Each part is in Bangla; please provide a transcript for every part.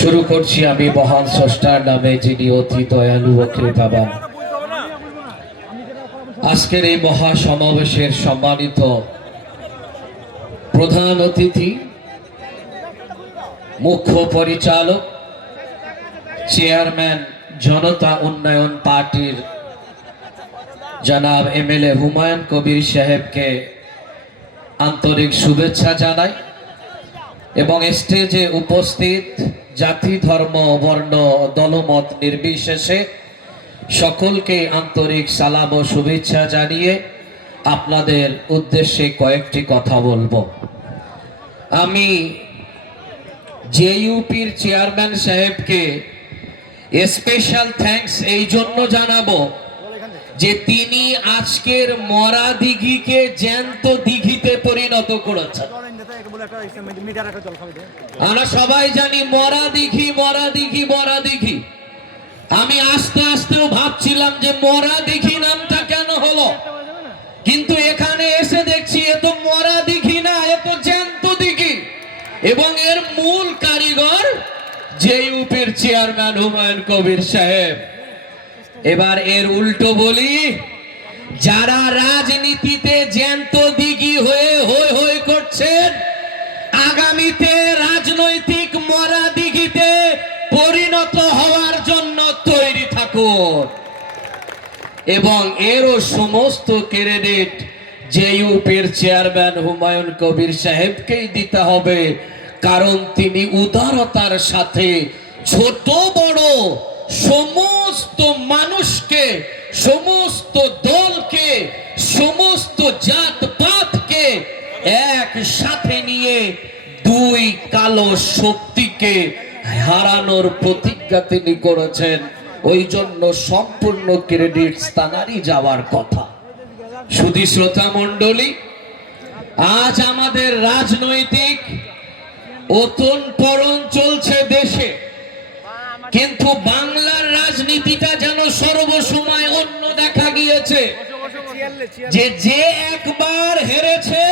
শুরু করছি আমি মহান স্রষ্টার নামে, যিনি অতি দয়ালু ও কৃপাবান। আজকের এই মহা সমাবেশের সম্মানিত প্রধান অতিথি, মুখ্য পরিচালক, চেয়ারম্যান জনতা উন্নয়ন পার্টির জনাব এমএলএ হুমায়ুন কবির সাহেবকে আন্তরিক শুভেচ্ছা জানাই এবং স্টেজে উপস্থিত জাতি, ধর্ম, বর্ণ, দলমত নির্বিশেষে সকলকে আন্তরিক সালাম ও শুভেচ্ছা জানিয়ে আপনাদের উদ্দেশ্যে কয়েকটি কথা বলবো। আমি জেইউপির চেয়ারম্যান সাহেবকে স্পেশাল থ্যাঙ্কস এই জন্য জানাবো যে তিনি আজকের মরা দিঘিকে জ্যান্ত দিঘিতে পরিণত করেছেন। আমরা সবাই জানি মরা দিঘি, মরা দিঘি, মরা দিঘি। আমি আস্তে আস্তেও ভাবছিলাম যে মরা দিঘি নামটা কেন হলো, কিন্তু এখানে এসে দেখছি এ তো মরা দিঘি না, এ তো জ্যান্ত দিঘি এবং এর মূল কারিগর জেইউপির চেয়ারম্যান হুমায়ুন কবির সাহেব। এবার এর উল্টো বলি, যারা রাজনীতিতে জ্যান্ত দিঘি হয়ে হই হই করছেন, আগামীতে রাজনৈতিক মরা দিঘিতে পরিণত হওয়ার জন্য তৈরি থাকুন এবং এরও সমস্ত ক্রেডিট জেইউপির চেয়ারম্যান হুমায়ুন কবির সাহেবকেই দিতে হবে, কারণ তিনি উদারতার সাথে ছোট বড় সমস্ত মানুষকে, সমস্ত দলকে, সমস্ত জাতপাতকে একসাথে নিয়ে দুই কালো শক্তিকে হারানোর প্রতিজ্ঞা তিনি করেছেন। ওই জন্য সম্পূর্ণ ক্রেডিট তাঁরই যাওয়ার কথা। সুধী শ্রোতা মণ্ডলী, আজ আমাদের রাজনৈতিক অতন পতন চলছে দেশে, কিন্তু বাংলার রাজনীতিটা যেন সর্বসময় অন্য দেখা গিয়েছে। যে একবার হেরেছে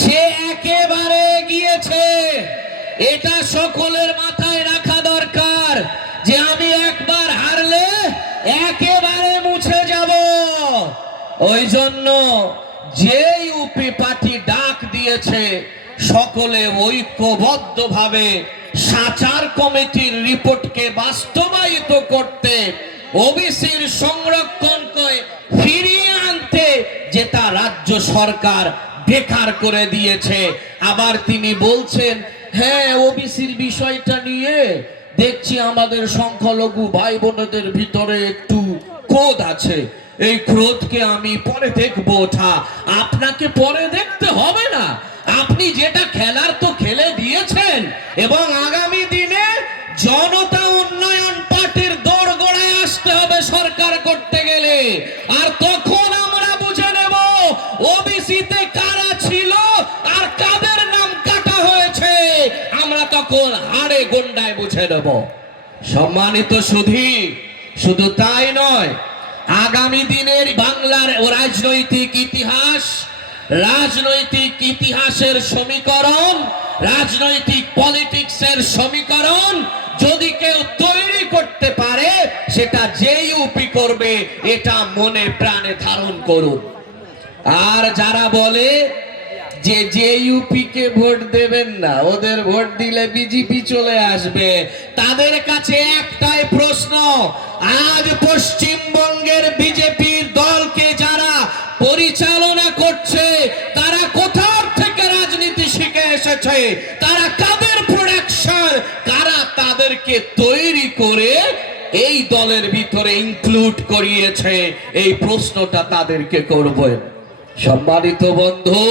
সে একেবারে গিয়েছে, এটা সকলের মাথায় রাখা দরকার যে আমি একবার হারলে একেবারে মুছে যাব। ওই জন্য জেইউপি পার্টি ডাক দিয়েছে সকলে ঐক্যবদ্ধভাবে সাচার কমিটির রিপোর্টকে বাস্তবায়িত করতে, ওবিসির সংরক্ষণকে ফিরিয়ে আনতে, যেটা রাজ্য সরকার বেকার করে দিয়েছে। আবার তিনি বলছেন, হ্যাঁ ওবিসির বিষয়টা নিয়ে দেখছি আমাদের সংখ্যালঘু ভাই বোনদের ভিতরে একটু ক্রোধ আছে, এই ক্রোধকে আমি পরে দেখবো। ওঠা আপনাকে পরে দেখতে হবে না, আপনি যেটা খেলার তো খেলে দিয়েছেন এবং আগামী দিনে জনতা উন্নয়ন পার্টির দোরগোড়ায় আসতে হবে সরকার করতে গেলে। আর তখন আমরা বুঝে নেব ওবিসিতে কারা ছিল আর কাদের নাম কাটা হয়েছে, আমরা তখন হাড়ে গন্ডায় বুঝে নেব। সম্মানিত সুধী, শুধু তাই নয়, আগামী দিনের বাংলার রাজনৈতিক ইতিহাস, রাজনৈতিক ইতিহাসের সমীকরণ, রাজনৈতিক পলিটিক্সের সমীকরণ যদি কেউ তৈরি করতে পারে সেটা জেইউপি করবে, এটা মনে প্রাণে ধারণ করুন। আর যারা বলে যে জেইউপি কে ভোট দেবেন না, ওদের ভোট দিলে বিজেপি চলে আসবে, তাদের কাছে একটাই প্রশ্ন, আজ পশ্চিমবঙ্গের বিজেপির দলকে যারা পরিচালনা করছে তারা কোথা থেকে রাজনীতি শিখে এসেছে, তারা কাদের প্রোডাকশন, কারা তাদেরকে তৈরি করে এই দলের ভিতরে ইনক্লুড করিয়েছে, এই প্রশ্নটা তাদেরকে করবেন। সম্মানিত বন্ধু,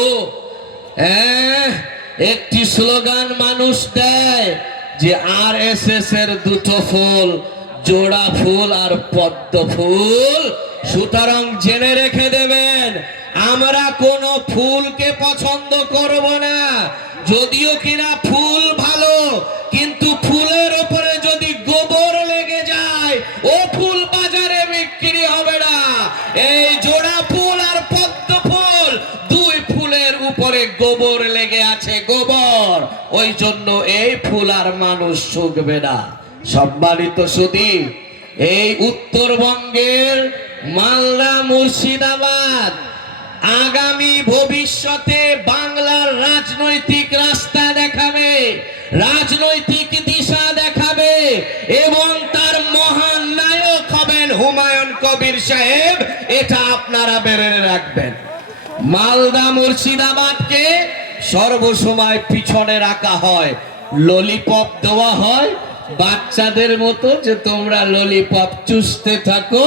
একটি স্লোগান মানুষ দেয় যে আরএসএস এর দুটো ফুল, জোড়া ফুল আর পদ্ম ফুল। সুতরাং জেনে রেখে দেবেন, আমরা কোনো ফুলকে পছন্দ করব না, যদিও কিনা ফুল ভালো, কিন্তু ফুলের উপরে যদি গোবর লেগে যায় ও ফুল বাজারে বিক্রি হবে না। এই জোড়া ফুল আর পদ্ম ফুল, দুই ফুলের উপরে গোবর লেগে আছে। আছে গোবর, ওই জন্য এই ফুল আর মানুষ শুকবে না। সম্মানিত সুধী, এই উত্তরবঙ্গের মালদা মুর্শিদাবাদ আগামী ভবিষ্যতে বাংলার রাজনৈতিক রাস্তা দেখাবে, রাজনৈতিক দিশা দেখাবে এবং তার মহান নায়ক হবেন হুমায়ুন কবির সাহেব। এটা আপনারা বেড়ে রাখবেন। মালদা মুর্শিদাবাদকে সর্বসময় পিছনে রাখা হয়, ললিপপ দেওয়া হয় বাচ্চাদের মতো, যে তোমরা ললিপপ চুষতে থাকো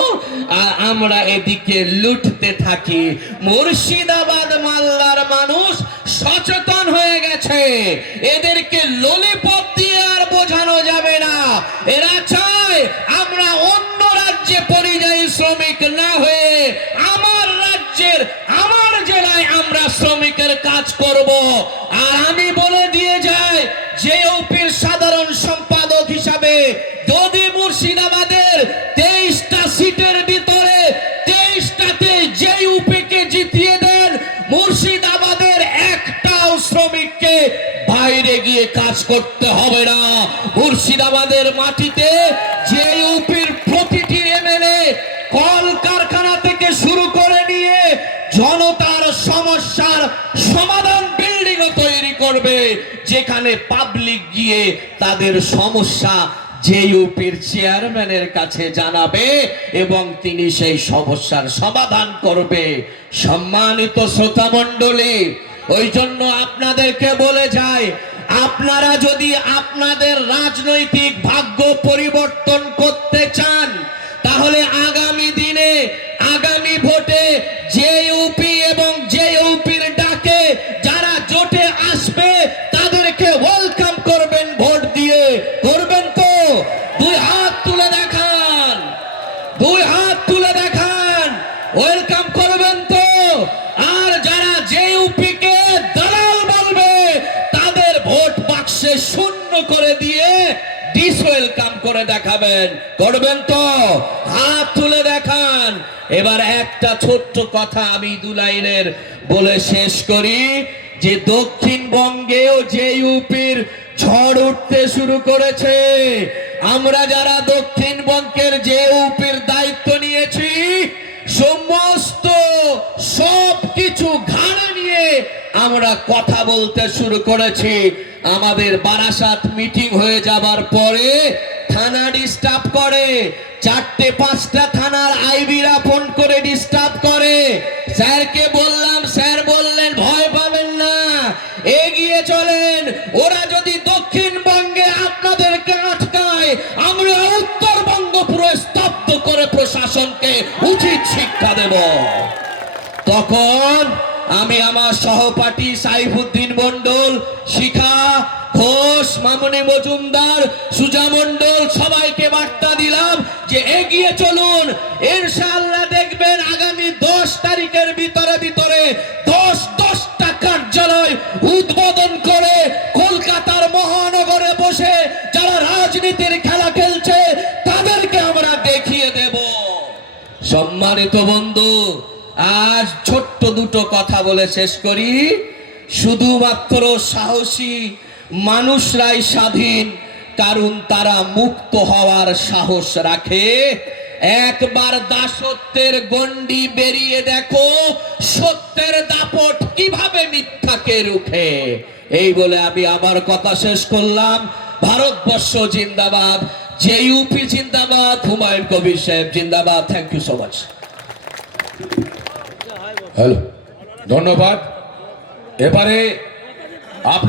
আর আমরা এদিকে লুটতে থাকি। মুর্শিদাবাদ মালদার মানুষ সচেতন হয়ে গেছে, এদেরকে ললিপপ দিয়ে আর বোঝানো যাবে না। এরা চায় আমরা অন্য রাজ্যে পরিযায়ী শ্রমিক না হয়ে আমার রাজ্যের আমার জেলায় আমরা শ্রমিকের কাজ করব। আর আমি বলে দিয়ে যাই, যে ইউপির সাধারণ সম্পাদক হিসাবে যদি মুর্শিদাবাদের 23টা সিটের ভিতরে 23টাতে যে ইউপিকে জিতিয়ে দেন, মুর্শিদাবাদের একটাও শ্রমিককে বাইরে গিয়ে কাজ করতে হবে না। মুর্শিদাবাদের মাটিতে যে ইউপির প্রতিটি এমএলএ কল কারখানা থেকে শুরু করে নিয়ে জনতার সমস্যার সমাধান বিল্ডিং তৈরি করবে, যেখানে পাবলিক গিয়ে তাদের সমস্যা যে ইউপির চেয়ারম্যানের কাছে জানাবে এবং তিনি সেই সমস্যার সমাধান করবে। সম্মানিত শ্রোতা মণ্ডলী, ওই জন্য আপনাদেরকে বলে যাই, আপনারা যদি আপনাদের রাজনৈতিক ভাগ্য পরিবর্তন করতে চান, তাহলে আগামী দিনে আগামী ভোটে যে ইউপি এবং যে ইউপির ডাকে যারা জোটে আসবে তাদেরকে ওয়েলকাম করবেন ভোট দিয়ে। করবেন তো? দুই হাত তুলে দেখান, দুই হাত তুলে দেখান, ওয়েলকাম করবেন তো? আর যারা যে ইউপিকে দালাল বলবে তাদের ভোট বাক্সে শূন্য করে দিয়ে ডিসওয়েলকাম করে দেখাবেন। করবেন তো? হাত তুলে দেখান। এবার একটা ছোট্ট কথা আমি 2 লাইনের বলে শেষ করি, যে দক্ষিণবঙ্গেও যে ইউপির ঝড় উঠতে শুরু করেছে, আমরা যারা দক্ষিণবঙ্গের যে ইউপির দায়িত্ব নিয়েছি সমস্ত সবকিছু ঘাড়ে নিয়ে আমরা কথা বলতে শুরু করেছি। আমাদের বারাসাত মিটিং হয়ে যাবার পরে থানা ডিস্টার্ব করে, 4-5টা থানার আইবিরা ফোন করে ডিস্টার্ব করে। স্যারকে বললাম, স্যার বললেন ভয় পাবেন না, এগিয়ে চলেন। ওরা যদি দক্ষিণবঙ্গে আপনাদেরকে আটকায়, আমরা উত্তরবঙ্গ পুরো স্তব্ধ করে প্রশাসনকে উচিত শিক্ষা দেব। তখন আমি আমার সহপাঠী সাইফুদ্দিন মন্ডল, শিখা ঘোষ, মামনি মজুমদার, সুজা মন্ডল সবাইকে বার্তা দিলাম যে এগিয়ে চলুন। ইনশাআল্লাহ দেখবেন আগামী 10 তারিখের ভিতরে 10টা কার্যালয় উদ্বোধন করে কলকাতার মহানগরে বসে যারা রাজনীতির খেলা খেলছে তাদেরকে আমরা দেখিয়ে দেব। সম্মানিত বন্ধু, আজ ছোট্ট দুটো কথা বলে শেষ করি। শুধুমাত্র সাহসী মানুষরাই স্বাধীন, কারণ তারা মুক্ত হওয়ার সাহস রাখে। একবার দাসত্বের গণ্ডি বেরিয়ে দেখো, সত্যের দাপট কিভাবে মিথ্যাকে রুখে। এই বলে আমি আমার কথা শেষ করলাম। ভারতবর্ষ জিন্দাবাদ, যে ইউপি জিন্দাবাদ, হুমায়ুন কবির সাহেব জিন্দাবাদ। Thank you so much. Hello, ধন্যবাদ। এবারে আপনার